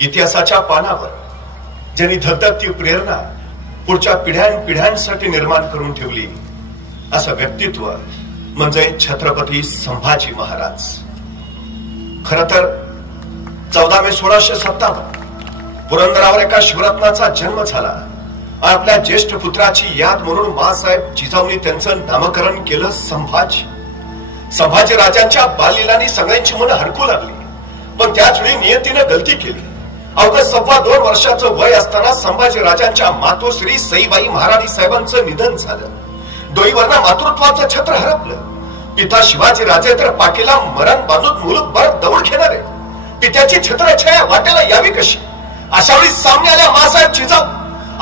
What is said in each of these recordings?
इतिहासाच्या पानावर ज्यांनी धगधगती प्रेरणा पुढच्या पिढ्यानपिढ्यांसाठी निर्माण करून ठेवली असं व्यक्तित्व म्हणजे छत्रपती संभाजी महाराज. खर तर 14 मे 1657 पुरंदरावर एका शिवरत्नाचा जन्म झाला. आपल्या ज्येष्ठ पुत्राची याद म्हणून माँसाहेब जिजाऊंनी त्यांचं नामकरण केलं संभाजी. संभाजी राजांच्या बाललीलांनी सगळ्यांची मन हरकू लागली. पण त्याच वेळी नियतीनं गलती केली. अवघ्या 2.25 वर्षाचं वय असताना संभाजी राजांच्या मातोश्री सईबाई महाराणी साहेबांचं निधन झालं. डोईवरनं मातृत्वाचं छत्र हरपलं. पिता शिवाजी राजे तर पाठीला मरण बांधून मुलूकभर दौड घेणारे. पित्याची छत्रछाया वाट्याला यावी कशी? अशा वेळी सामने आल्या माँसाहेब जिजाऊ.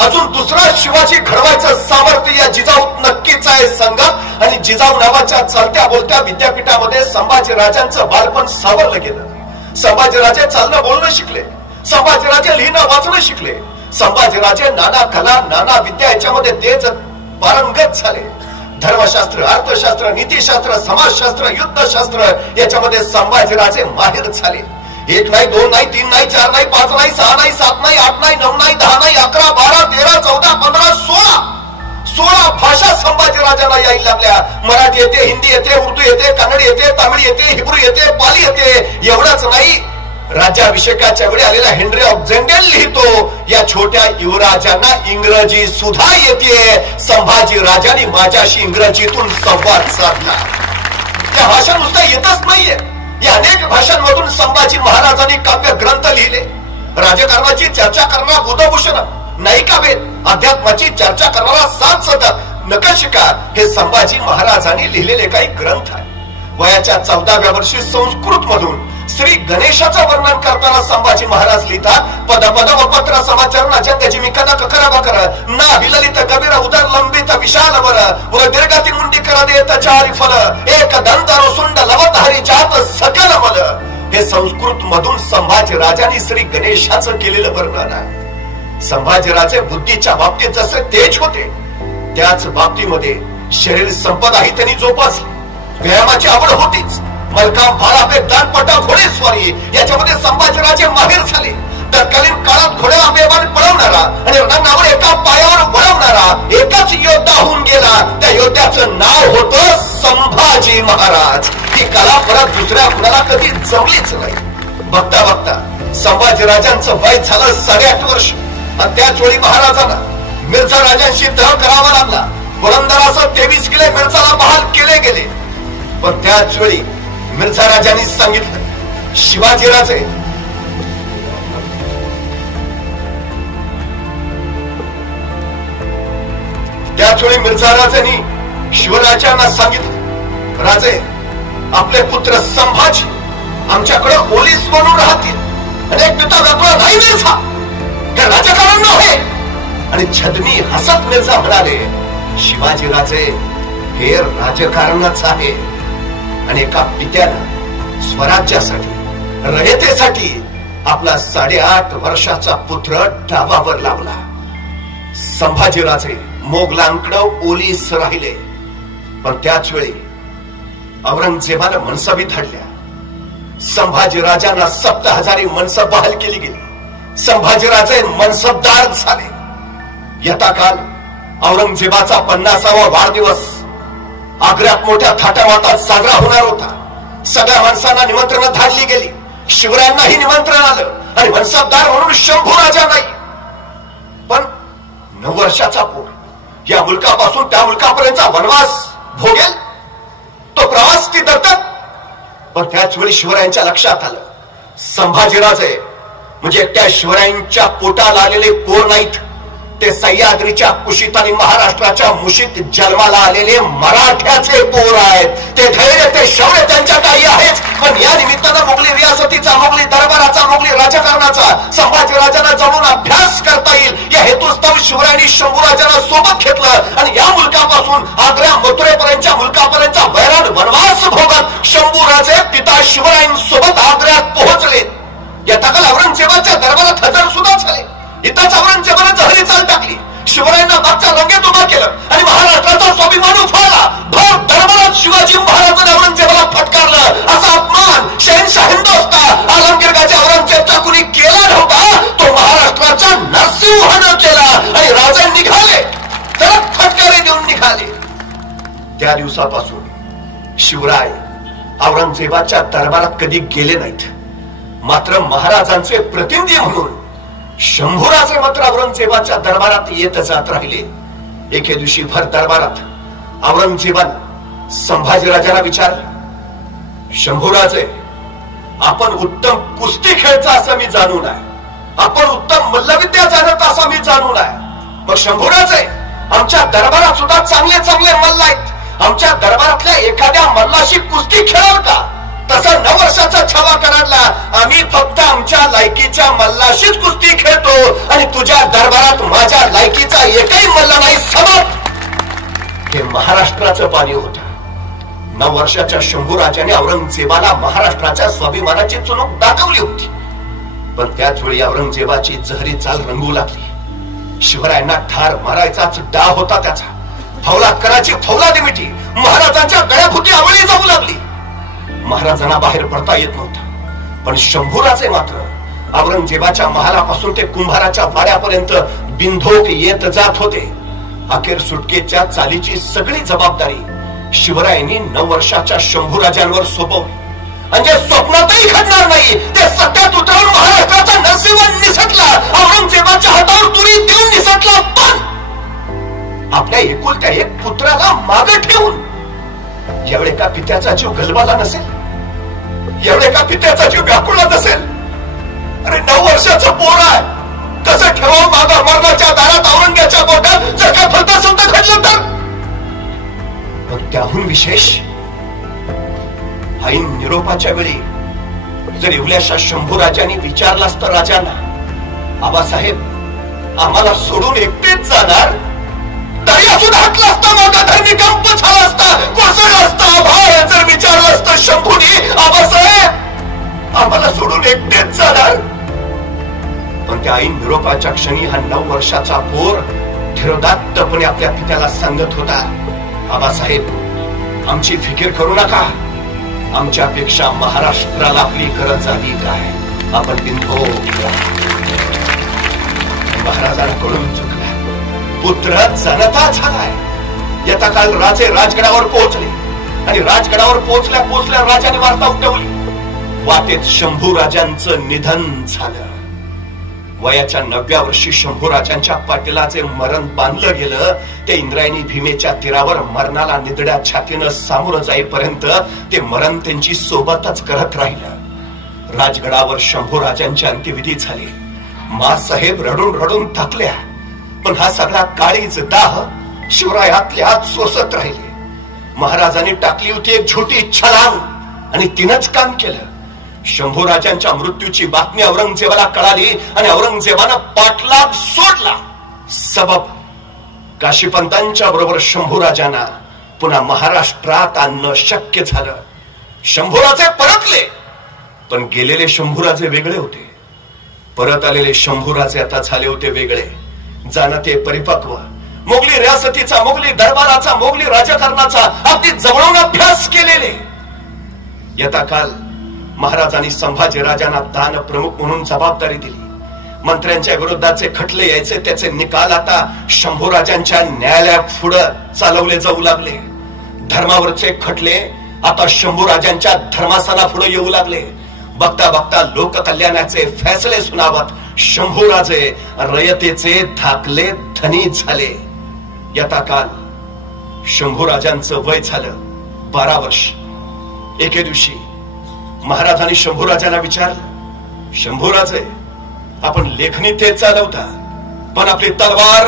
अजून दुसरा शिवाजी घडवायचं सामर्थ्य या जिजाऊ नक्कीच आहे संघात. आणि जिजाऊ नावाच्या चालत्या बोलत्या विद्यापीठामध्ये संभाजी राजांचं बालपण सावरलं गेलं. संभाजीराजे चालणं बोलणं शिकले. संभाजीराजे लिहिणं वाचणं शिकले. संभाजीराजे नाना कला नाना विद्या याच्यामध्ये तेच पारंगत झाले. धर्मशास्त्र अर्थशास्त्र नीतिशास्त्र समाजशास्त्र युद्धशास्त्र याच्यामध्ये संभाजीराजे माहिर झाले. 1 नाही 2 नाही 3 नाही 4 नाही 5 नाही 6 नाही 7 नाही 8 नाही 9 नाही 10 नाही 11 12 13 14 15 16 भाषा संभाजीराजांना यायला लागल्या. मराठी येते, हिंदी येते, उर्दू येते, कन्नड येते, तामिळ येते, हिब्रू येते, पाली येते. एवढंच नाही, राज्याभिषेकाच्या वेळी आलेला हेनरी ऑफ जेंडेल लिहितो या छोट्या युवराजांना इंग्रजी सुद्धा येते. संभाजी राजांनी माझ्याशी इंग्रजीतून संवाद साधला. त्या भाषा नुसता येतच नाहीये. या अनेक भाषांमधून संभाजी महाराजांनी काव्य ग्रंथ लिहिले. राजकारणाची चर्चा करणारा बुधभूषण, नायिका भेद, अध्यात्माची चर्चा करणारा 7 शतक, नखशिका हे संभाजी महाराजांनी लिहिलेले काही ग्रंथ आहेत. वयाच्या 14व्या वर्षी संस्कृत मधून श्री गणेशाचं वर्णन करताना संभाजी महाराज लिहितात, पद पद व पत्र समाचार अजंग जिमिकन ककर बकर ना विललित कबीर उदर लंबित विशाल वर उर दीर्घाती मुंडी कर देत चारी फल एक दंत सुंड लवत हरी जात सकल मल. हे संस्कृत मधून संभाजी राजांनी श्री गणेशाचं केलेलं वर्णन आहे. संभाजीराजे बुद्धीच्या बाबतीत जसे तेज होते त्याच बाबतीमध्ये शरीर संपदाही त्यांनी जोपासली. व्यायामाची आवड होतीच. मलकाम भालाफेक दानपटा घोडेस्वारी याच्यामध्ये संभाजीराजे माहिर झाले. तत्कालीन काळात घोड्याला बेमान पळवणारा आणि रणांगणावर एका पायावर वळवणारा एकच योद्धा होऊन गेला. त्या योद्ध्याचं नाव होतं संभाजी महाराज. ही कला परत दुसऱ्या कुणाला कधी जमलीच नाही. बघता बघता संभाजीराजांचं वय झालं 8.5 वर्ष. आणि त्याच वेळी महाराजांना मिर्झा राजांशी तह करावा लागला. पुरंदरासह 23 किल्ले मिर्झाला बहाल केले गेले. पण त्याच वेळी मिर्झा राजांनी सांगितलं, शिवाजीराजे त्याच वेळी मिर्झा राजांनी शिवराजांना सांगितलं, राजे आपले पुत्र संभाजी आमच्याकडे पोलीस म्हणून राहतील. अनेक पिता व्यापार नाही मिर्झा, हे राजकारण नव्हे. आणि छदमी हसत मिर्झा म्हणाले, शिवाजीराजे हे राजकारणच आहे. आणि एका पित्यानं स्वराज्यासाठी रयतेसाठी आपला 8.5 वर्षाचा पुत्र डावावर लावला. संभाजीराजे मोगलांकडे ओलीस राहिले. पण त्याच वेळी औरंगजेबानं मनसबी धाडल्या. संभाजीराजांना 7,000 मनसब बहाल केली गेली. संभाजीराजे मनसबदार झाले. यथा काल औरंगजेबाचा 50वा वाढदिवस आग्र्यात मोठ्या थाटामाटात साजरा होणार होता. सगळ्या माणसांना निमंत्रण धाडली गेली. शिवरायांनाही निमंत्रण आलं आणि मनसबदार म्हणून शंभू राजा नाही, पण 9 वर्षाचा पोर या मुलकापासून त्या मुलकापर्यंतचा वनवास भोगेल तो प्रवास ती दत्तक. पण त्याच वेळी शिवरायांच्या लक्षात आलं, संभाजीराजे म्हणजे एकट्या शिवरायांच्या पोटाला आलेले पोर नाहीत, ते सह्याद्रीच्या कुशीत आणि महाराष्ट्राच्या मुशीत जन्माला आलेले मराठ्याचे पोर आहेत. ते धैर्य ते शौर्य त्यांच्या काही आहेच. पण या निमित्तानं मोगली रियासतीचा, मोगली दरबाराचा, मोगली राजकारणाचा संभाजीराजांना जमून अभ्यास करता येईल या हेतुस्तव शिवरायांनी शंभूराजांना सोबत घेतलं. आणि या मुलकापासून आग्रा मथुरेपर्यंतच्या मुलकापर्यंतचा वैराण वनवास भोगत शंभूराजे पिता शिवरायांसोबत आग्र्यात पोहोचले. या तकाल औरंगजेबाच्या दरबारात हजर सुद्धा झाले. इथंच औरंगजेबाने जहरी चाल टाकली. शिवरायांना मागच्या रंगेत उभा केलं आणि महाराष्ट्राचा स्वाभिमान उफाळला. भर दरबारात शिवाजी महाराजांनी औरंगजेबाला फटकारलं. असा अपमान शहनशाह हिंदुस्तान आलमगीर गाजी औरंगजेबचा कुणी केला नव्हता. दिवसापासून शिवराय औरंगजेबाच्या दरबारात कधी गेले नाहीत. मात्र महाराजांचे प्रतिनिधी म्हणून शंभूराजे मात्र औरंगजेबाच्या दरबारात येत जात राहिले. एके दिवशी भर दरबारात औरंगजेबाने संभाजीराजाला विचारलं, शंभूराजे, आपण उत्तम कुस्ती खेळता असं मी जाणून आहे, आपण उत्तम मल्लविद्या जाणत असं मी जाणून आहे. मग शंभूराजे, आमच्या दरबारात सुद्धा चांगले चांगले मल्ल आहेत, आमच्या दरबारातल्या एखाद्या मल्लाशी कुस्ती खेळाल का? तसा 9 वर्षाचा छावा कराडला आम्ही फक्त आमच्या लायकीच्या मल्लाशीच कुस्ती खेळतो आणि तुझ्या दरबारात माझ्या लायकीचा एकही मल्ल नाही. समज, हे महाराष्ट्राचं पाणी होतं. 9 वर्षाच्या शंभूराजाने औरंगजेबाला महाराष्ट्राच्या स्वाभिमानाची चुणूक दाखवली होती. पण त्याच वेळी औरंगजेबाची जहरी चाल रंगू लागली. शिवरायांना ठार मारायचाच डाव होता त्याचा. फौलाद करायची फौलादी मिठी महाराजांच्या गळ्याभोवती आवळी जाऊ लागली. महाराजांना बाहेर पडता येत नव्हतं. पण शंभूराजे मात्र औरंगजेबाच्या महालापासून ते कुंभाराच्या वाड्यापर्यंत बिनधोक येत जात होते. अखेर सुटकेच्या चालीची सगळी जबाबदारी शिवरायांनी 9 वर्षाच्या शंभूराजांवर सोपवली. आणि जे स्वप्नातही घडणार नाही ते सत्यात उतरवून महाराष्ट्राचा नरसिंह निसटला, औरंगजेबाच्या हातावर तुरी देऊन निसटला. पण आपल्या एकुलत्या एक पुत्राला मागे ठेवून एवढे का पित्याचा जीव गलबाला नसेल? एवढे का पित्याचा जीव व्याकुळला नसेल? अरे 9 वर्षाचं पोर आहे, कसं ठेवावं मागा मरणाच्या दारात औरंग्याच्या बोटात? जर का फलता सलता घडलं तर? पण त्याहून विशेष ऐन निरोपाच्या वेळी जर एवढ्याशा शंभूराजांनी विचारलं असतं राजांना, आबासाहेब आम्हाला सोडून एकटेच जाणार, तरी अजून हातला असता, माझा धर्मीकंप झाला असता, कोसळला असता आभाळ. जर विचारलं असतं शंभूनी, आबासाहेब आम्हाला सोडून एकटेच जाणार. पण त्या ऐन निरोपाच्या क्षणी हा 9 वर्षाचा पोर धीरोदात्तपणे आपल्या पित्याला सांगत होता, आबासाहेब आमची फिकीर करू नका, आमच्यापेक्षा महाराष्ट्राला आपली गरज आली काय, आपण बिनधोक. महाराजांकडून चुकला, पुत्र जनता झालाय. यथा काल राजे राजगडावर पोहोचले आणि राजगडावर पोहोचल्या पोहोचल्या राजाने वार्ता उठवली, वाटेत शंभूराजांचं निधन झालं. वयाच्या 9व्या वर्षी शंभूराजांच्या पाटीलाचे मरण बांधलं गेलं. ते इंद्रायणी भीमेच्या तीरावर मरणाला निधड्या छातीनं सामोरं जाईपर्यंत ते मरण त्यांची सोबतच करत राहिलं. राजगडावर शंभूराजांची अंत्यविधी झाली. मासाहेब रडून रडून थकल्या. पण हा सगळा काळीज दाह शिवरायातल्या आत सोसत राहिले. महाराजांनी टाकली होती एक छोटी छलांग आणि तिनंच काम केलं. शंभूराजांच्या मृत्यूची बातमी औरंगजेबाला कळाली आणि औरंगजेबानं पाठलाग सोडला. सबब काशीपंतांच्या बरोबर शंभूराजांना पुन्हा महाराष्ट्रात आणणं शक्य झालं. शंभूराजे परतले, पण गेलेले शंभूराजे वेगळे होते. परत आलेले शंभूराजे आता झाले होते वेगळे. जाणते परिपक्व, मोगली रियासतीचा, मोगली दरबाराचा, मोगली राजकारणाचा अगदी जवळून अभ्यास केलेले. यथा काल महाराजांनी संभाजीराजांना दान प्रमुख म्हणून जबाबदारी दिली. मंत्र्यांच्या विरोधाचे खटले यायचे, त्याचे निकाल आता शंभूराजांच्या न्यायालयापुढे चालवले जाऊ लागले. धर्मावरचे खटले आता शंभूराजांच्या धर्मासनापुढे येऊ लागले. बघता बघता लोककल्याणाचे फैसले सुनावत शंभूराजे रयतेचे धाकले धनी झाले. यथा काल शंभूराजांचं वय झालं 12 वर्ष. एके दिवशी महाराजांनी शंभूराजांना विचारलं, शंभूराजे आपण लेखणी ते चालवता, पण आपली तलवार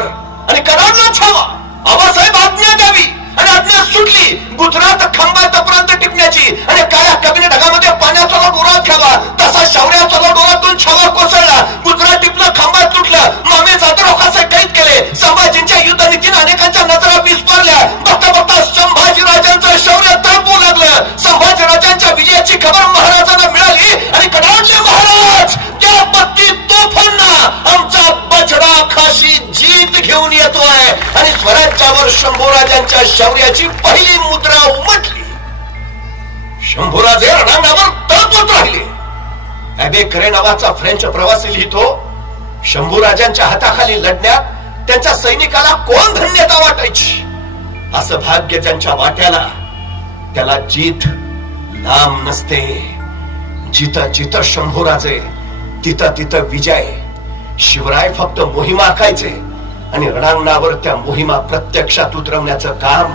आणि कडाडला छावा. आबासाहेब आज्ञा द्यावी. आणि आज्ञा सुटली. गुजरात खंबातपर्यंत टिपण्याची आणि काळ्या कबिने ढगामध्ये पाण्याचा डोरा ठेवा. तसा शौर्याचा डोरातून छावा कोसळला. गुजरात टिपलं, खंबात तुटलं. मामे जाधवरावांचे कैद केले. संभाजींच्या युद्धनीतीने अनेकांच्या नजरा विस्फारल्या. बघता बघता संभाजीराजांचं शौर्य तापू लागलं. संभाजीराजांच्या विजयाची खबर महाराजांना मिळाली आणि कडाडले महाराज, त्या 32 तोफांना आमचा बछडा खाशी जीत घेऊन येतोय. आणि स्वराज्यावर शंभूराजांच्या शौर्याची पहिली मुद्रा उमटली. शंभूराजे रणांगणावर तळपत राहिले. ॲबे करे नावाचा फ्रेंच प्रवासी लिहितो, शंभूराजांच्या हाताखाली लढण्यात त्यांच्या सैनिकाला कोण धन्यता वाटायची. असं भाग्य ज्यांच्या वाट्याला, त्याला जीत लांब नसते. जिथं जिथं शंभूराजे तिथं तिथं विजय. शिवराय फक्त मोहिमा आखायचे आणि रणांगणावर त्या मोहिमा प्रत्यक्षात उतरवण्याचं काम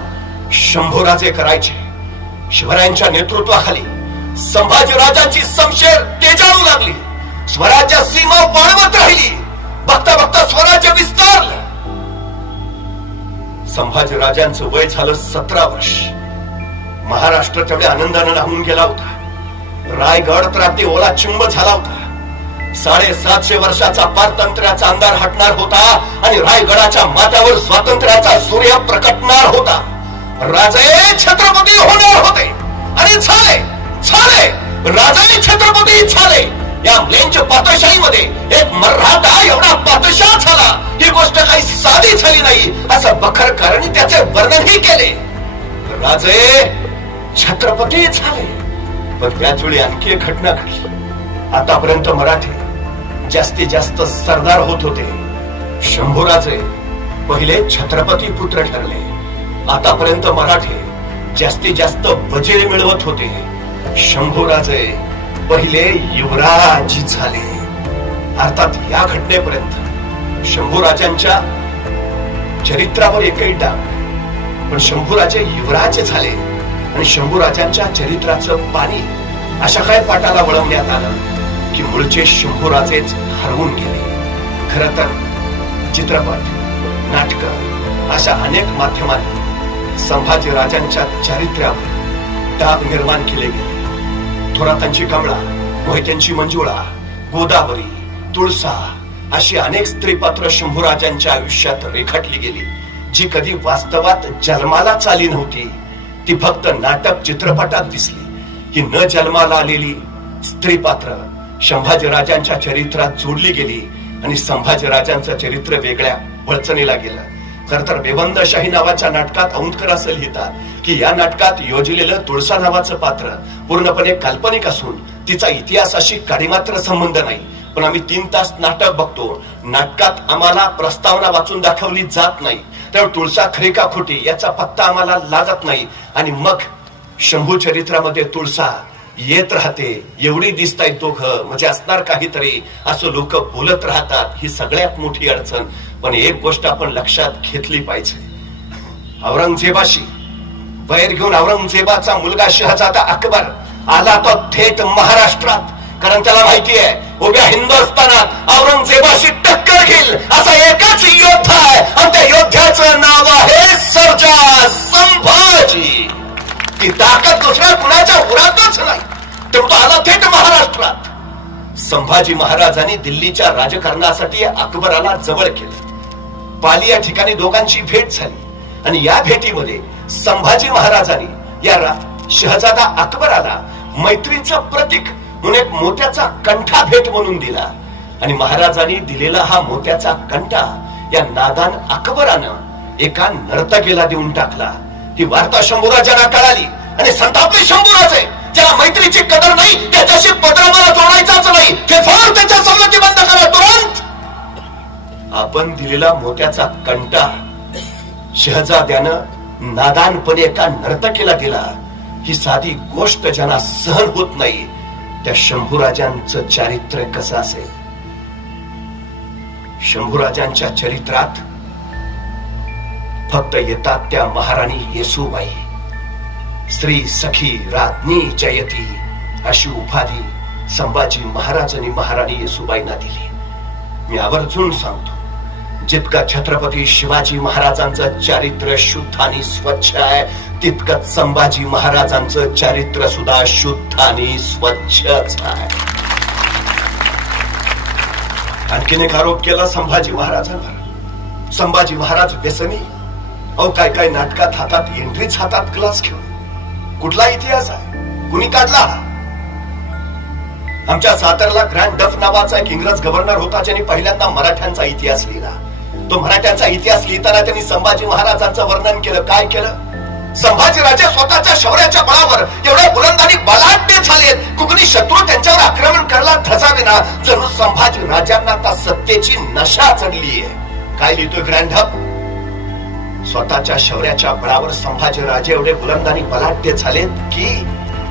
शंभूराजे करायचे. शिवरायांच्या नेतृत्वाखाली संभाजीराजांची समशेर तेजाळू लागली. स्वराज्य सीमा वाढवत राहिली. बघता बघता स्वराज्य विस्तारलं. संभाजीराजांचं वय झालं 17 वर्ष. महाराष्ट्र तेवढ्या आनंदानं राहून गेला होता. रायगड तर अगदी ओला चिंब झाला होता. 750 वर्षाचा पारतंत्र्याचा अंधार हटणार होता आणि रायगडाच्या माथ्यावर स्वातंत्र्याचा सूर्य प्रकटणार होता. राजे छत्रपती होणार होते आणि झाले झाले. राजे छत्रपती झाले. या म्लेंच पातशाहीमध्ये एक मराठा एवढा पातशाह झाला, ही गोष्ट काही साधी झाली नाही असं बखरकरांनी त्याचे वर्णनही केले. राजे छत्रपती झाले. पण त्याच वेळी आणखी एक घटना घडली. आतापर्यंत मराठी जास्तीत जास्त सरदार होत होते. शंभूराजे पहिले छत्रपती पुत्र ठरले. आतापर्यंत मराठी जास्तीत जास्त वजीर मिळवत होते. शंभूराजे पहिले युवराज झाले. अर्थात या घटनेपर्यंत शंभूराजांच्या चरित्रावर एकही डाग, पण शंभूराजे युवराज झाले आणि शंभूराजांच्या चरित्राचं पाणी अशा काय पाटाला वळवण्यात आलं की मूळचे शंभूराजेच हरवून गेले. खरं तर चित्रपट, नाटक अशा अनेक माध्यमांनी संभाजीराजांच्या चारित्र्यावर डाग निर्माण केले गेले. थोरातांची कमळा, मोहित्यांची मंजुळा, गोदावरी, तुळसा अशी अनेक स्त्रीपात्र शंभूराजांच्या आयुष्यात रेखाटली गेली, जी कधी वास्तवात जन्मालाच आली नव्हती. ती फक्त नाटक चित्रपटात दिसली. ही न जन्माला आलेली स्त्रीपात्र संभाजीराजांच्या चरित्रात जोडली गेली आणि संभाजीराजांचं चरित्र वेगळ्या वळचणीला गेलं. खर तर बेबंदशाही नावाच्या नाटकात औंधकर असं लिहितात की या नाटकात योजलेलं तुळसा नावाचं पात्र पूर्णपणे काल्पनिक असून तिचा इतिहासाशी काडीमात्र संबंध नाही. पण आम्ही 3 तास नाटक बघतो. नाटकात आम्हाला प्रस्तावना वाचून दाखवली जात नाही, तर तुळसा खरी का खोटी याचा पत्ता आम्हाला लागत नाही. आणि मग शंभू चरित्रामध्ये तुळसा येत राहते. एवढी दिसतायत दोघं, म्हणजे असणार काहीतरी असं लोक बोलत राहतात. ही सगळ्यात मोठी अडचण. पण एक गोष्ट आपण लक्षात घेतली पाहिजे. औरंगजेबाशी बैर घेऊन औरंगजेबाचा मुलगा शहजादा अकबर आला तो थेट महाराष्ट्रात. कारण त्याला माहिती आहे उभ्या हिंदुस्थानात औरंगजेबाशी टक्कर घेईल असा एकच योद्धा आहे आणि त्या योद्ध्याचं नाव आहे सर्जा संभाजी. ती ताकद दुसऱ्या कुणाच्या उरातच नाही. तेव्हा तो आला थेट महाराष्ट्रात. संभाजी महाराजांनी दिल्लीच्या राजकारणासाठी अकबराला जवळ केलं. पाली या ठिकाणी दोघांची भेट झाली आणि या भेटीमध्ये संभाजी महाराजांनी या शहजादा अकबराला मैत्रीचं प्रतीक म्हणून एक मोत्याचा कंठा भेट म्हणून दिला. आणि महाराजांनी दिलेला हा मोत्याचा कंठा या नादान अकबरानं एका नर्तकीला देऊन टाकला. ही वार्ता शंभूराजांना कळाली आणि संतापले शंभूराजे, ज्याला मैत्रीची कदर नाही त्याच्याशी पदर मला जोडायचाच नाही. हे फार त्याच्या सवलती बंद करा तुरंत. आपण दिलेला मोत्याचा कंठा शहजाद्यानं नादानपणे एका नर्तकीला दिला. ही साधी गोष्ट ज्यांना सहन होत नाही त्या शंभूराजांचं चारित्र्य कसं असेल. शंभूराजांच्या चरित्रात फक्त येतात त्या महाराणी येसूबाई. श्री सखी राज्ञी जयती अशी उपाधी संभाजी महाराजांनी महाराणी येसूबाईंना दिली. मी आवर्जून सांगतो, जितकं छत्रपती शिवाजी महाराजांचं चारित्र्य शुद्ध आणि स्वच्छ आहे तितकंच संभाजी महाराजांचं चारित्र्य सुद्धा शुद्ध आणि स्वच्छच आहे. आणखीन एक आरोप केला संभाजी महाराजांवर. संभाजी महाराज व्यसनी. अहो काय काय नाटकात हातात एंट्रीच हातात ग्लास घेऊन. कुठला इतिहास आहे? कुणी काढला? आमच्या सातारला ग्रँड डफ नावाचा एक इंग्रज गव्हर्नर होता ज्यांनी पहिल्यांदा मराठ्यांचा इतिहास लिहिला. तो मराठ्यांचा इतिहास लिहिताना त्यांनी संभाजी महाराजांचं वर्णन केलं. काय केलं? संभाजीराजे स्वतःच्या शौर्याच्या बळावर एवढ्या बुलंद आणि बलाढ्य झालेत, कुणी शत्रू त्यांच्यावर आक्रमण करायला धजावेना. जणू संभाजी राजांना आता सत्तेची नशा चढलीये. काय लिहितोय ग्रँड डफ? स्वतःच्या शौर्याच्या बळावर संभाजीराजे एवढे बुलंद आणि बलाढ्य झालेत की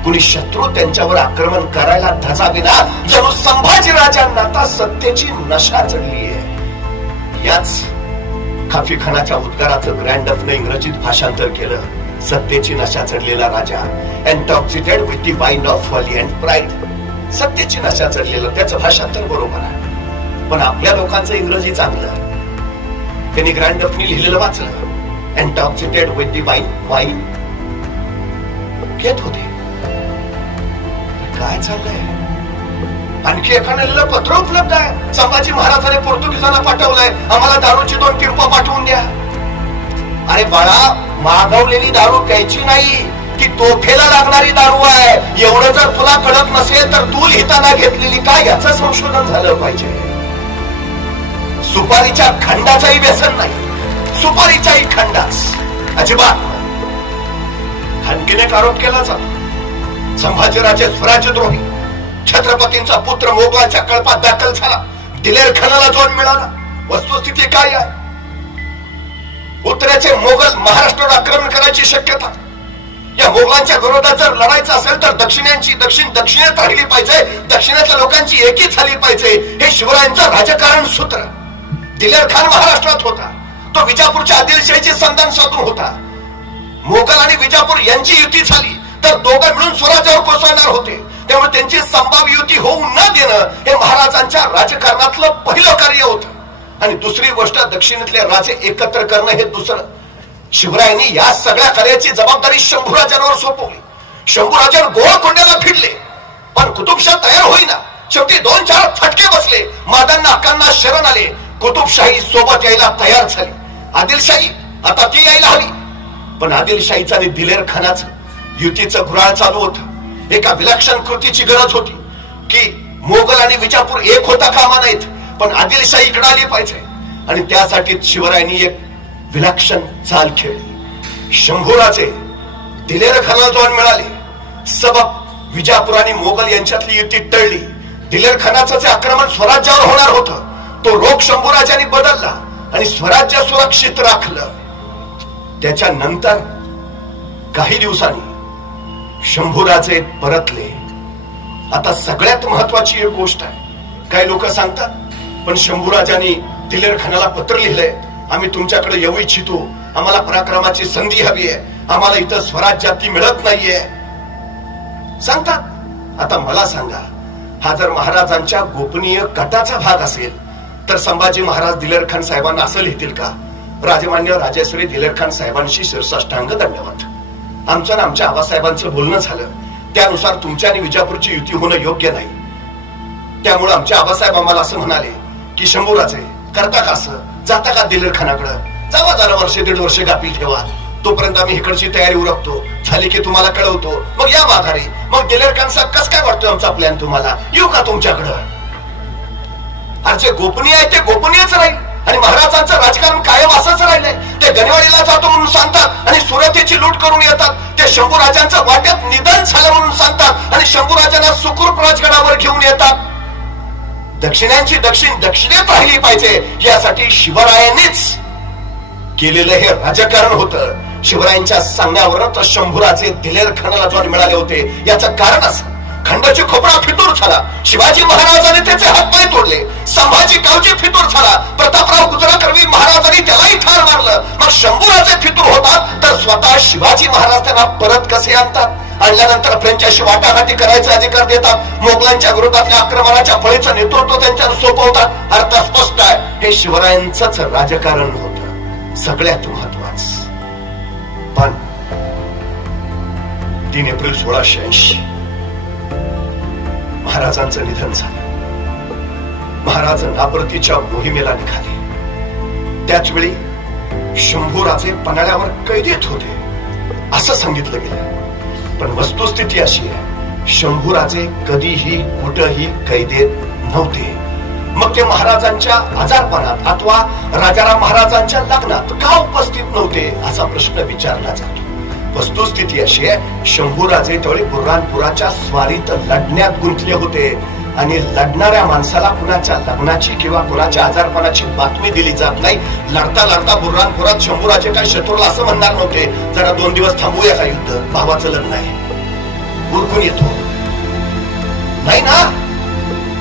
कुणी शत्रू त्यांच्यावर आक्रमण करायला धजाविना जणू संभाजीराजांना आता सत्तेची नशा चढली आहे. याच काफी खानाच्या उद्गाराचं ग्रँडफने इंग्रजीत भाषांतर केलं. सत्तेची नशा चढलेला राजा, intoxicated with the wine of folly and pride. सत्तेची नशा चढलेलं, त्याचं भाषांतर बरोबर आहे, पण आपल्या लोकांचं इंग्रजी चांगलं. त्यांनी ग्रँडफनी लिहिलेलं वाचलं, एन्टॉक्सिटेड विथ द वाईन घेत होते. काय चाललंय? आणखी एखाद्याला पत्र उपलब्ध आहे. संभाजी महाराजांनी पोर्तुगीजांना पाठवलंय, आम्हाला दारूची 2 पिंप पाठवून द्या. अरे बाळा, मागवलेली दारू प्यायची नाही, ती तोफेला लागणारी दारू आहे. एवढं जर तुला कळत नसेल तर तू लिहिताना घेतलेली काय याचं संशोधन झालं पाहिजे. सुपारीच्या खंडाचंही व्यसन नाही, सुपारीच्याही खंडाच अजिबात. आणखीन एक आरोप केला जातो, संभाजीराजे स्वराज्यद्रोही, छत्रपतींचा पुत्र मोगलांच्या कळपात दाखल झाला, दिलेर खानाला जोड मिळाला. वस्तुस्थिती काय आहे? उत्तरेचे मोगल महाराष्ट्रावर आक्रमण करायची शक्यता. या मोगलांच्या विरोधात जर लढायचं असेल तर दक्षिणेत राहिली पाहिजे, दक्षिणेतल्या लोकांची एकी झाली पाहिजे. हे शिवरायांचं राजकारण सूत्र. दिलेर खान महाराष्ट्रात होता, तो विजापूरच्या आदिलशाहीचे संधान साधून होता. मोगल आणि विजापूर यांची युती झाली तर दोघं मिळून स्वराज्यावर कोसळणार होते. त्यामुळे त्यांची संभाव्य युती होऊ न देणं हे महाराजांच्या राजकारणातलं पहिलं कार्य होतं. आणि दुसरी गोष्ट, दक्षिणेतले राजे एकत्र करणं हे दुसरं. शिवरायांनी या सगळ्या कार्याची जबाबदारी शंभूराजांवर सोपवली. शंभूराजांवर गोळकोंड्याला फिरले, पण कुतुबशाह तयार होईना. शेवटी 2-4 फटके बसले, मादांना हक्कांना शरण आले. कुतुबशाही सोबत यायला तयार झाली. आदिलशाही आता ती यायला हवी, पण आदिलशाहीचं आणि दिलेर खानाचं युतीचं घुराळ चालू होतं. एका विलक्षण कृतीची गरज होती की मोगल आणि विजापूर एक होता कामा नाहीत, पण आदिलशाही इकडे आली पाहिजे. आणि त्यासाठी शिवरायांनी एक विलक्षण चाल खेळली. शंभूराजे दिलेर खानाला जोड मिळाले, सबब विजापूर आणि मोगल यांच्यातली युती टळली. दिलेर खानाचं जे आक्रमण स्वराज्यावर होणार होतं तो रोख शंभूराजांनी बदलला आणि स्वराज्य सुरक्षित राखलं. त्याच्यानंतर काही दिवसांनी शंभूराजे परतले. आता सगळ्यात महत्वाची एक गोष्ट आहे, काही लोक सांगतात पण शंभूराजांनी दिलेर खानाला पत्र लिहिलंय, आम्ही तुमच्याकडे येऊ इच्छितो, आम्हाला पराक्रमाची संधी हवी आहे, आम्हाला इथं स्वराज्यात ती मिळत नाहीये सांगतात. आता मला सांगा, हा जर महाराजांच्या गोपनीय कटाचा भाग असेल तर संभाजी महाराज दिलेर खान साहेबांना असं लिहितील का, राजमान्य राजेश्वरी दिलेर खान साहेबांशी शीर्षाष्टांग दंडवत. आमचं आणि आमच्या आबासाहेबांचं बोलणं झालं, त्यानुसार तुमच्या आणि विजापूरची युती होणं योग्य नाही. त्यामुळे आमच्या आबासाहेब आम्हाला असं म्हणाले की शंभूराजे करता का असं, जाता का दिलेर खानाकडं, जावा जरा 1-1.5 वर्ष गापील ठेवा, तोपर्यंत आम्ही इकडची तयारी उरकतो, झाली की तुम्हाला कळवतो, मग या माघारी. मग दिलेर खान साहेब कसं काय वाटतं आमचा प्लॅन तुम्हाला, येऊ का तुमच्याकडं? आणि जे गोपनीय आहे ते गोपनीयच राहील आणि महाराजांचं राजकारण कायम असंच राहिलंय. ते गणेवाडीला जातो म्हणून सांगतात आणि सुरतेची लूट करून येतात. ते शंभूराजांचं वाट्यात निधन झालं म्हणून सांगतात आणि शंभूराजांना सुखरूप राजगडावर घेऊन येतात. दक्षिणांची दक्षिणेत राहिली पाहिजे यासाठी शिवरायांनीच केलेलं हे राजकारण होतं. शिवरायांच्या सांगण्यावरच शंभूराजे दिलेर खानाला जोड मिळाले होते. याचं कारण असं, खंडाची खोपडा फितूर झाला, शिवाजी महाराजांनी त्याचे हातपाय तोडले, संभाजी गावची फितूर झाला, प्रतापराव गुजराकरवी महाराजांनी त्यालाही ठार मारलं. मग शंभूराजे फितूर होतात तर स्वतः शिवाजी महाराज त्यांना परत कसे आणतात? आणल्यानंतर फ्रेंचाशी वाटाघाटी करायचा अधिकार देतात, मोगलांच्या विरोधातल्या आक्रमणाच्या फळीचं नेतृत्व त्यांच्यावर सोपवतात. अर्थ स्पष्ट आहे, हे शिवरायांचंच राजकारण होतं सगळ्यात महत्वाचं. पण 3 एप्रिल 1680 महाराजांचं निधन झालं. महाराज नापरतीच्या मोहिमेला निघाले. त्याचवेळी शंभूराजे पन्हाळ्यावर कैदेत होते असं सांगितलं गेलं. पण वस्तुस्थिती अशी आहे, शंभूराजे कधीही कुठंही कैदेत नव्हते. मग ते महाराजांच्या आजारपणात अथवा राजाराम महाराजांच्या लग्नात का उपस्थित नव्हते असा प्रश्न विचारला जातो. वस्तुस्थिती अशी आहे, शंभूराजे त्यावेळी बुऱ्हाणपुराच्या स्वारीत लढण्यात गुंतले होते. आणि लढणाऱ्या माणसाला कुणाच्या लग्नाची किंवा कुणाच्या आजारपणाची बातमी दिली जात नाही. लढता लढता बुरहानपुरात शंभूराजे काय शत्रूला असं म्हणणार नव्हते, जरा 2 दिवस थांबूया का युद्ध, भावाचं लग्न आहे, उरकून येतो. नाही ना,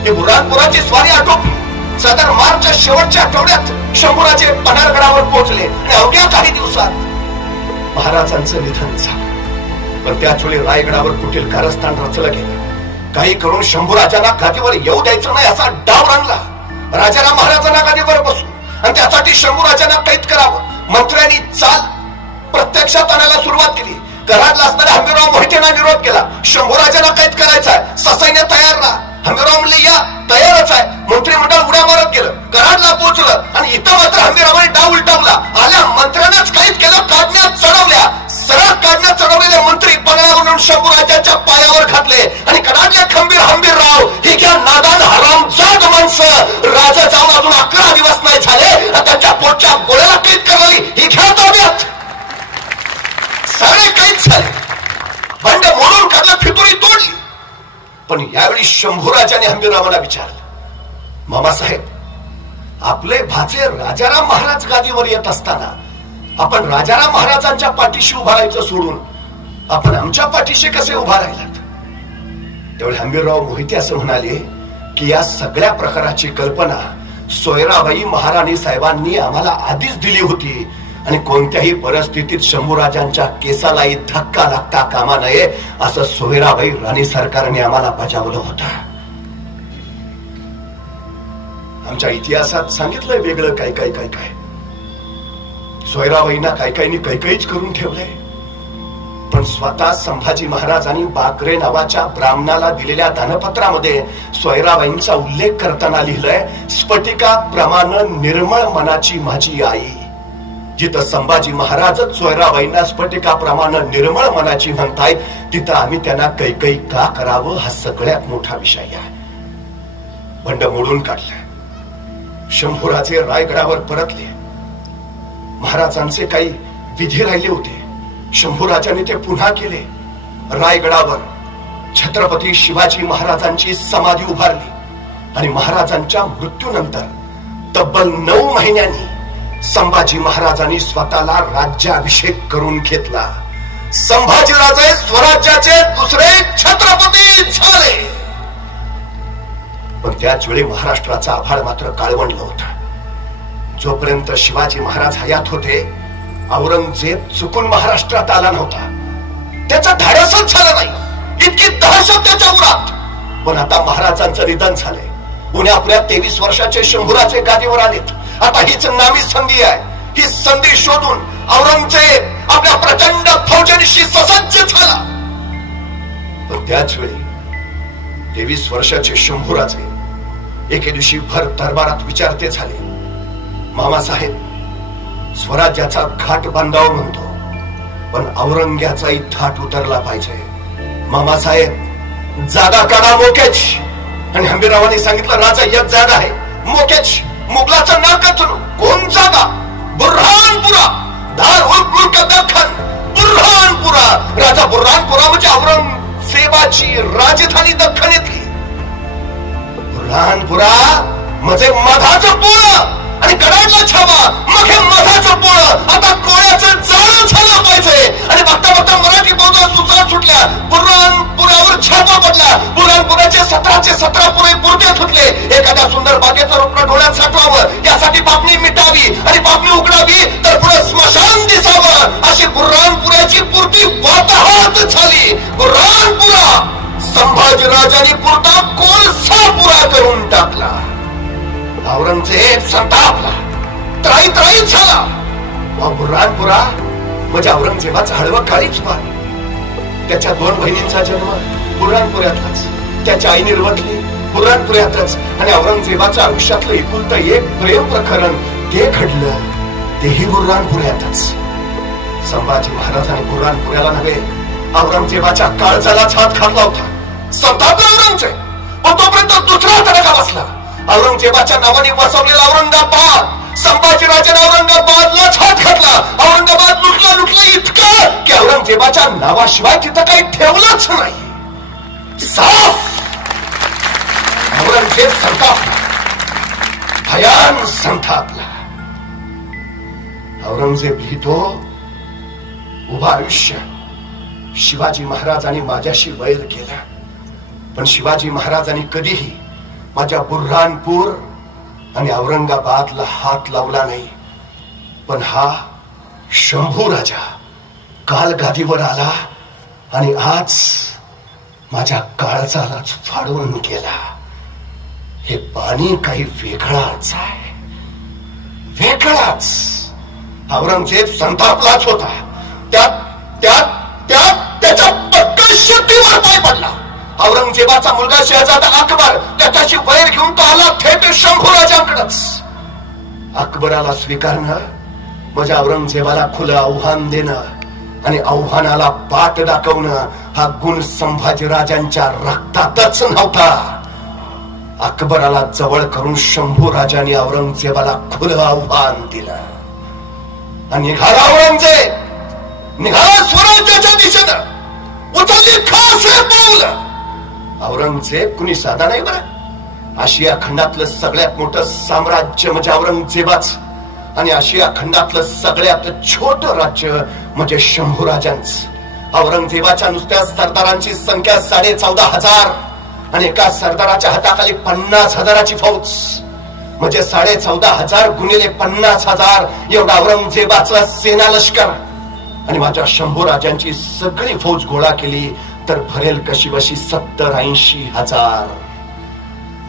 ते बुरहानपुराची स्वारी आटोपली. साधारण मार्चच्या शेवटच्या आठवड्यात शंभूराजे पन्हाळगडावर पोहोचले आणि अवघ्या काही दिवसात महाराजांचं निधन झालं. पण त्याच वेळी रायगडावर कुठील कारस्थान रचलं गेलं. काही करून शंभूराजांना गादीवर येऊ द्यायचं नाही असा डाव रंगला. राजाराम महाराजांना गादीवर बसू आणि त्यासाठी शंभूराजांना कैद करावं. मंत्र्यांनी चाल प्रत्यक्षात आणायला सुरुवात केली. कराडला असणाऱ्या हंबीरराव मोहितेंना निरोप केला, शंभूराजांना कैद करायचा आहे, ससैन्य तयार राहा. हंबीरराव म्हणले या तयारच आहे. मंत्रिमंडळ उड्या मारत गेलं, कराडला पोहोचलं आणि इथं मात्र हंबीररावांनी डाव उलटवला. आल्या मंत्र्यांनाच कैद केलं, काढण्यात चढवल्या. सरळ काढण्यात चढवलेले मंत्री पगडावरून शंभूराजांच्या पायावर घातले आणि कडाडल्या खंबीर हंबीरराव ही घ्या नादान हरामजाद माणसं, राजा जाऊन अजून 11 दिवस नाही झाले त्यांच्या पोटच्या गोळ्याला कैद करणारी ही घ्या ताब्यात. सगळे कैद झाले, बंड मोडून काढलं, फितुरी तोडली. पण यावेळी शंभूराजाने हंबीररावांना विचारलं, मामासाहेब, आपले भाचे राजाराम महाराज गादीवर येत असताना आपण राजाराम महाराजांच्या पाठीशी उभा राहायचं सोडून आपण आमच्या पाठीशी कसे उभा राहिलात? तेवढे हंबीरराव मोहिते असं म्हणाले की या सगळ्या प्रकाराची कल्पना सोयराबाई महाराणी साहेबांनी आम्हाला आधीच दिली होती आणि कोणत्याही परिस्थितीत शंभूराजांच्या केसालाही धक्का लागता कामा नये असं सोयराबाई राणी सरकारने आम्हाला बजावलं होतं. आमच्या इतिहासात सांगितलंय वेगळं काय काय काय काय. सोयराबाईंना काय काहींनी कैकईच करून ठेवलंय. पण स्वतः संभाजी महाराजांनी बाकरे नावाच्या ब्राह्मणाला दिलेल्या दानपत्रामध्ये सोयराबाईंचा उल्लेख करताना लिहिलंय, स्फटिकाप्रमाणे निर्मळ मनाची माझी आई. जिथं संभाजी महाराजच सोयराबाईंना स्फटिकाप्रमाणे निर्मळ मनाची म्हणतायत, तिथं आम्ही त्यांना कैकई का करावं हा सगळ्यात मोठा विषय आहे. बंड मोडून काढलं. शंभूराजे रायगडावर परतले. महाराजांचे काही विधी राहिले होते, शंभूराजांनी ते पुन्हा केले. रायगडावर छत्रपती शिवाजी महाराजांची समाधी उभारली आणि महाराजांच्या मृत्यूनंतर तब्बल 9 महिन्यांनी संभाजी महाराजांनी स्वतःला राज्याभिषेक करून घेतला. संभाजीराजे स्वराज्याचे दुसरे छत्रपती झाले. पण त्याच वेळी महाराष्ट्राचा आभाळ मात्र काळवंडलं होतं. जोपर्यंत शिवाजी महाराज हयात होते, औरंगजेब चुकून महाराष्ट्रात आला नव्हता. त्याचा धाडसच झालं नाही, इतकी दहशत त्याच्या उरात. पण आता महाराजांचं निधन झालंय. पुण्यापुऱ्यात 23 वर्षाचे शंभूराजे गादीवर आलेत. आता हीच नामी संधी आहे. ही संधी शोधून औरंगजेब आपल्या प्रचंड फौजांशी ससज्ज झाला. पण त्याच वेळी 23 वर्षाचे शंभूराजे एके दिवशी भर दरबारात विचारते झाले, मामासाहेब, स्वराज्याचा घाट बांधावा म्हणतो, पण औरंग्याचाही थाट उतरला पाहिजे. मामासाहेब, जागा काढा मोकेच. आणि हंबीररावांनी सांगितलं, राजा एक जागा आहे, मोकेच. मुघलाचं नाकच कोण जागा? बुरहानपुरा. धार उल दख्खन बुरहानपुरा. राजा बुरहानपुरा म्हणजे औरंगजेबाची राजधानी दख्खनेतली. बुरहानपुरा म्हणजे मधाचं पोळ आणि कडाडला छावा, मग हे मधाचं पोळ आता कोळ्याचं जाळं झालं पाहिजे. आणि बघता बघता मराठी फौजा सुसाट सुटल्या. बुरहानपुरावर छापा पडला. बुरहानपुराचे 17चे 17 पुरे पुरते सुटले. एखाद्या सुंदर बागेचं रोपण डोळ्यात साठवावं यासाठी पापणी मिटावी आणि पापणी उघडावी तर पुढे स्मशान दिसावं, अशी बुरहानपुराची पूर्ती वाताहत झाली. बुरहानपुरा संभाजीराजांनी पुरता कोळसा पुरा करून टाकला. औरंगजेब संतापला, त्राईत झाला. बुरहानपुरा म्हणजे औरंगजेबाचं हळवं काळीच वार. त्याच्या 2 बहिणींचा जन्म बुरहानपुऱ्यातलाच, त्याच्या आई निर्वतली बुरहानपुऱ्यातच आणि औरंगजेबाच्या आयुष्यातलं एकुलतं एक प्रेम प्रकरण ते घडलं तेही बुरहानपुऱ्यातच. संभाजी महाराजांनी बुरहानपुऱ्याला नव्हे, औरंगजेबाच्या काळजालाच हात घातला होता. संतापला औरंगजेब, पण तोपर्यंत दुसरा तडका बसला. औरंगजेबाच्या नावाने बसवलेला औरंगाबाद, संभाजीराजाने औरंगाबादलाच हात घातला. औरंगाबाद लुटला इतकं की औरंगजेबाच्या नावाशिवाय तिथं काही ठेवलंच नाही. साफ औरंगजेब संतापला, भयान संतापला. औरंगजेब लिहितो, उभा आयुष्य शिवाजी महाराजांनी माझ्याशी वैर केला, पण शिवाजी महाराजांनी कधीही माझ्या बुऱ्हाणपूर आणि औरंगाबादला हात लावला नाही. पण हा शंभू राजा काल गादीवर आला आणि आज माझ्या काळजालाच फाडून गेला. हे पाणी काही वेगळाच आहे, वेगळाच. औरंगजेब संतापलाच होता. त्याच्या पक्का शुद्धीवर पाय पडला. औरंगजेबाचा मुलगा शहजादा अकबर त्याच्याशी वैर घेऊन तो आला थेट शंभूराजांकडेच. अकबराला स्वीकारणं म्हणजे औरंगजेबाला खुलं आव्हान देणं आणि आव्हानाला पाठ दाखवणं हा गुण संभाजीराजांच्या रक्तातच नव्हता. अकबराला जवळ करून शंभूराजांनी औरंगजेबाला खुलं आव्हान दिलं आणि निघाला औरंगजेब, निघाला स्वराज्याच्या दिशेनं, उचलली खास पाऊल. औरंगजेब कुणी साधा नाही बरं. आशिया खंडातलं सगळ्यात मोठं साम्राज्य म्हणजे औरंगजेबाच आणि आशिया खंडातलं सगळ्यात छोटं राज्य म्हणजे शंभूराजांच. औरंगजेबाच्या नुसत्या सरदारांची संख्या 14,500 आणि एका सरदाराच्या हाताखाली 50,000ची फौज म्हणजे 14,500 गुणिले 50,000 एवढा औरंगजेबाचा सेना लष्कर. आणि माझ्या शंभूराजांची सगळी फौज गोळा केली तर भरेल कशी बशी 70-80,000.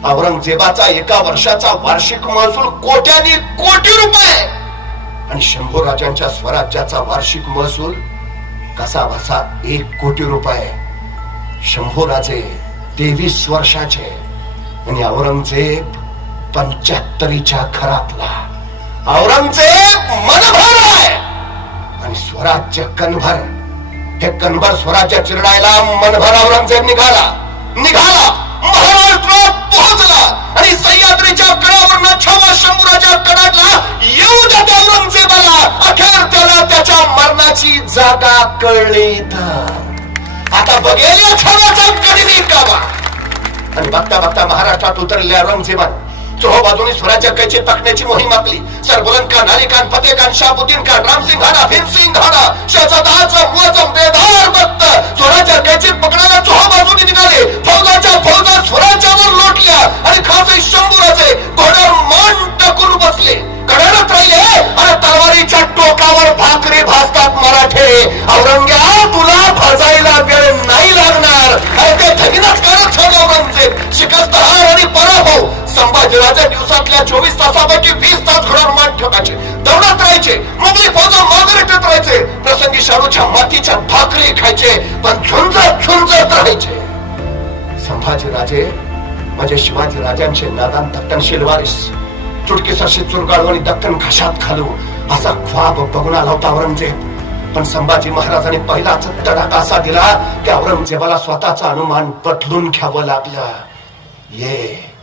औरंगजेबाचा एका वर्षाचा वार्षिक महसूल कोट्यानी कोटी रुपये आणि शंभूराजांच्या स्वराज्याचा वार्षिक महसूल कसा बसा 1 कोटी रुपये. शंभूराजे 23 वर्षाचे आणि औरंगजेब 75च्या घरातला. औरंगजेब मनभर आहे आणि स्वराज्य कणभर. हे कणभर स्वराज्य चिरडायला मनभर औरंगजेब निघाला महाराष्ट्रात पोहोचला आणि सह्याद्रीच्या गडावरनं छावा शंभूराजा कडाडला. येऊ द्या त्या औरंगजेबाला, अखेर त्याला त्याच्या मरणाची जागा कळली तर आता बघेल या छावाचा कधी कावा. आणि बघता बघता महाराष्ट्रात उतरलेल्या औरंगजेबाने चोहो बाजूने स्वराज्याची टाकण्याची मोहीम आखली. सरबुलंद खान, अली खान, फतेह खान, शहाबुद्दीन खान, रामसिंग हाडा, भीमसिंग हाडा, शहजादाचं मुअज्जम बेदार भक्त स्वराज्याची पकडायला चोहो बाजूने निघाले. फौजा स्वराज्यावर लोटल्या आणि खासे शंभूराजे घोड्यावर मान टाकून बसले. कड्यात राहिले आणि तलवारीच्या टोकावर भाकरी भाजतात मराठे. औरंग्या तुला भाजायला वेळ नाही लागणार. ते धगीनच करत होते औरंगजेब. शिकस्त हार आणि पराभव. संभाजीराजे दिवसातल्या 24 तासापैकी 20 तास घोड्यावर मान ठेवायचे, दौडत राहायचे. मुघली फौजा मागे रेटत राहायचे. प्रसंगी शाळूच्या मातीच्या भाकरी खायचे पण झुंजत राहायचे. संभाजीराजे म्हणजे शिवाजी राजांचे नादान दक्कनशील वारिस. चुटकीसरशी चुरगाळू आणि दक्कन घशात घालू असा ख्वाब बघून आला होता औरंगजेब. पण संभाजी महाराजांनी पहिलाच तडाखा असा दिला की औरंगजेबाला स्वतःचा अनुमान बदलून घ्यावं लागलं. ये